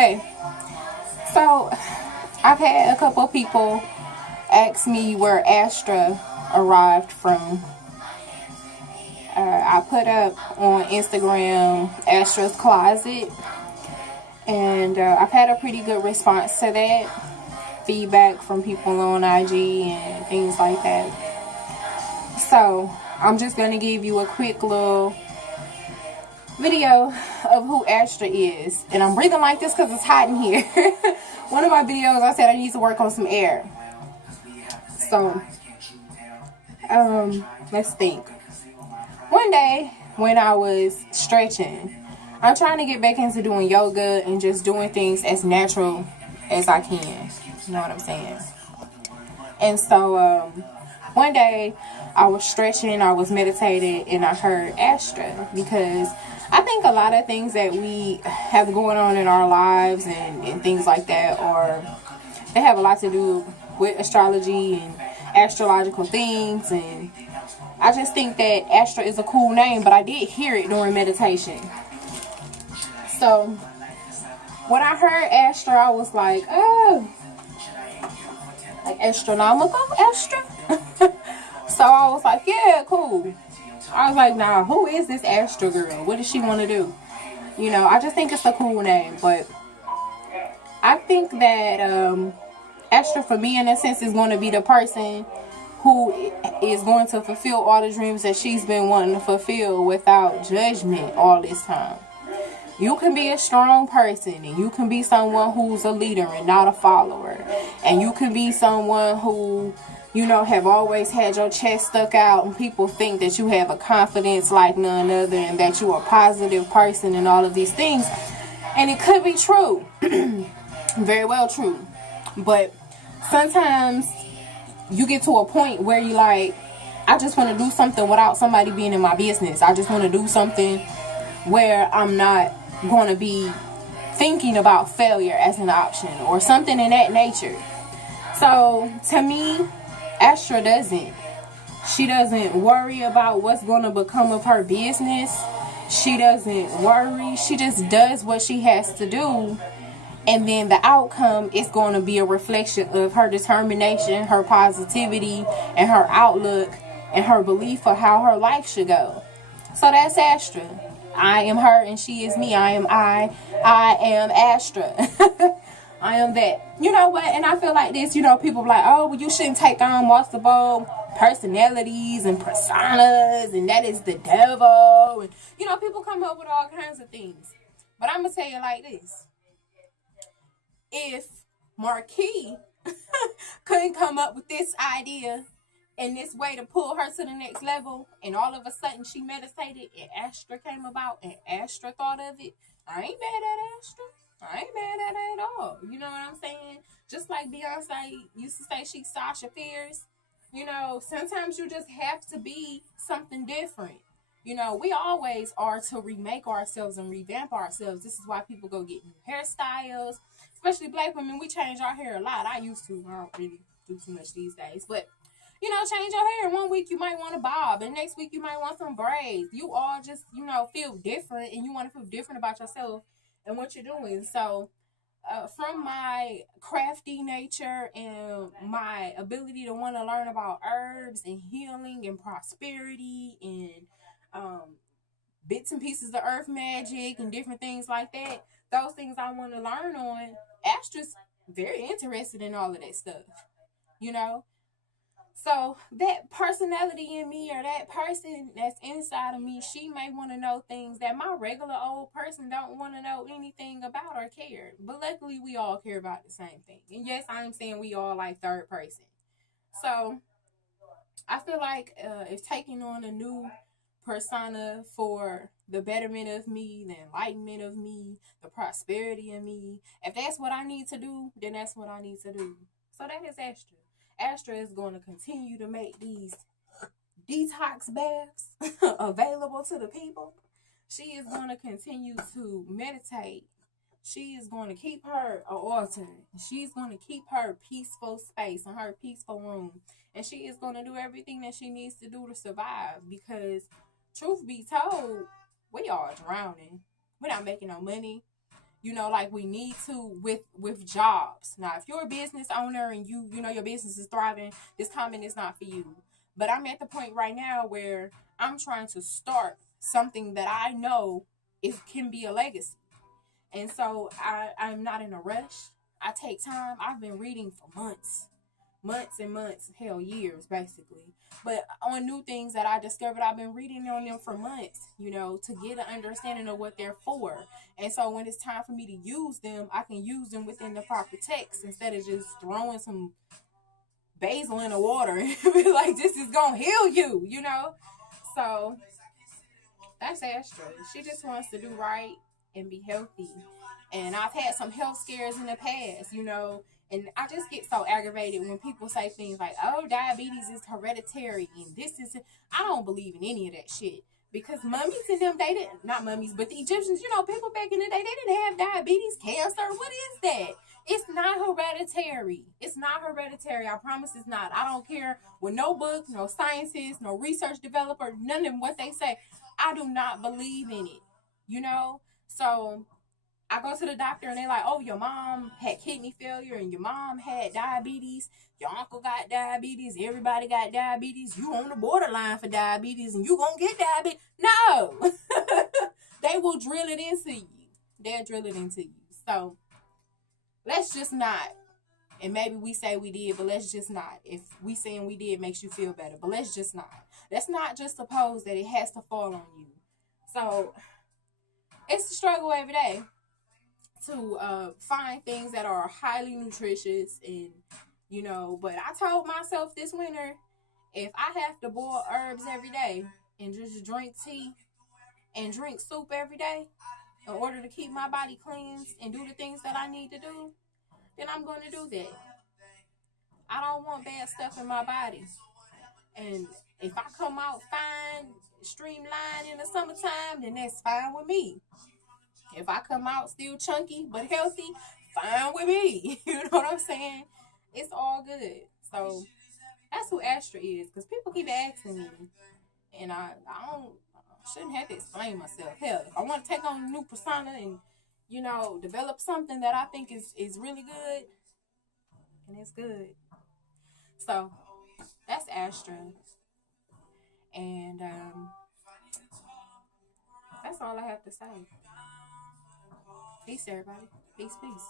Hey, so I've had a couple of people ask me where Astra arrived from. I put up on Instagram Astra's Closet, and I've had a pretty good response to that. Feedback from people on IG and things like that. So I'm just going to give you a quick little video of who Astra is. And I'm breathing like this because it's hot in here. One of my videos, I said I need to work on some air. So, let's think. One day when I was stretching, I'm trying to get back into doing yoga and just doing things as natural as I can. You know what I'm saying? And so, one day I was stretching, I was meditating, and I heard Astra, because I think a lot of things that we have going on in our lives and things like that, or they have a lot to do with astrology and astrological things. And I just think that Astra is a cool name, but I did hear it during meditation. So when I heard Astra, I was like, oh, like astronomical Astra. So I was like, yeah, cool. I was like, nah, who is this Astra girl? What does she want to do? You know, I just think it's a cool name. But I think that Astra, for me, in a sense, is going to be the person who is going to fulfill all the dreams that she's been wanting to fulfill without judgment all this time. You can be a strong person, and you can be someone who's a leader and not a follower. And you can be someone who, you know, have always had your chest stuck out, and people think that you have a confidence like none other, and that you're a positive person and all of these things. And it could be true. Very well true. But sometimes you get to a point where you like, I just want to do something without somebody being in my business. I just want to do something where I'm not going to be thinking about failure as an option or something in that nature. So to me, Astra doesn't. She doesn't worry about what's going to become of her business. She doesn't worry. She just does what she has to do. And then the outcome is going to be a reflection of her determination, her positivity, and her outlook, and her belief of how her life should go. So that's Astra. I am her and she is me. I am Astra. I am that. You know what? And I feel like this, you know, people like, oh, well, you shouldn't take on multiple personalities and personas, and that is the devil. And, you know, people come up with all kinds of things. But I'm going to tell you like this. If Marquis couldn't come up with this idea and this way to pull her to the next level, and all of a sudden she meditated and Astra came about and Astra thought of it, I ain't mad at Astra. I ain't mad at her at all. You know what I'm saying? Just like Beyonce used to say she's Sasha Fierce. You know, sometimes you just have to be something different. You know, we always are to remake ourselves and revamp ourselves. This is why people go get new hairstyles. Especially black women, we change our hair a lot. I used to. I don't really do too much these days. But, you know, change your hair. One week you might want a bob, and next week you might want some braids. You all just, you know, feel different, and you want to feel different about yourself and what you're doing. So, from my crafty nature and my ability to want to learn about herbs and healing and prosperity and bits and pieces of earth magic and different things like that, those things I want to learn on, Astra's very interested in all of that stuff, you know? So that personality in me, or that person that's inside of me, she may want to know things that my regular old person don't want to know anything about or care. But luckily we all care about the same thing. And yes, I'm saying we all like third person. So I feel like if taking on a new persona for the betterment of me, the enlightenment of me, the prosperity of me, if that's what I need to do, then that's what I need to do. So that is Astra. Astra is going to continue to make these detox baths available to the people. She is going to continue to meditate. She is going to keep her altar. She's going to keep her peaceful space and her peaceful room. And she is going to do everything that she needs to do to survive, because truth be told, we are drowning. We're not making no money. you know, like we need to with jobs. Now, if you're a business owner and you know your business is thriving, this comment is not for you. But I'm at the point right now where I'm trying to start something that I know it can be a legacy. And so I'm not in a rush. I take time. I've been reading for months and months, hell, years basically. But on new things that I discovered, I've been reading on them for months, you know, to get an understanding of what they're for. And so when it's time for me to use them, I can use them within the proper text instead of just throwing some basil in the water and be like, this is gonna heal you, you know. So that's Astra. She just wants to do right and be healty. And I've had some health scares in the past, you know, and I just get so aggravated when people say things like, "Oh, diabetes is hereditary," and this is. I don't believe in any of that shit because mummies and them, they didn't, not mummies, but the Egyptians, you know, people back in the day, they didn't have diabetes, cancer. What is that? It's not hereditary. It's not hereditary. I promise it's not. I don't care with no book, no scientists, no research developer, none of what they say. I do not believe in it, you know? So I go to the doctor and they're like, oh, your mom had kidney failure and your mom had diabetes. Your uncle got diabetes. Everybody got diabetes. You on the borderline for diabetes and you gonna get diabetes. No. They will drill it into you. They'll drill it into you. So let's just not. And maybe we say we did, but let's just not. If we saying we did makes you feel better, but let's just not. Let's not just suppose that it has to fall on you. So it's a struggle every day to find things that are highly nutritious and, you know, but I told myself this winter, if I have to boil herbs every day and just drink tea and drink soup every day in order to keep my body cleansed and do the things that I need to do, then I'm going to do that. I don't want bad stuff in my body. And if I come out fine, streamlined in the summertime, then that's fine with me. If I come out still chunky but healthy, fine with me. You know what I'm saying? It's all good. So that's who Astra is. Because people keep asking me. And I shouldn't have to explain myself. Hell, if I want to take on a new persona and, you know, develop something that I think is really good, and it's good. So that's Astra. And that's all I have to say. Peace, everybody. Peace, peace.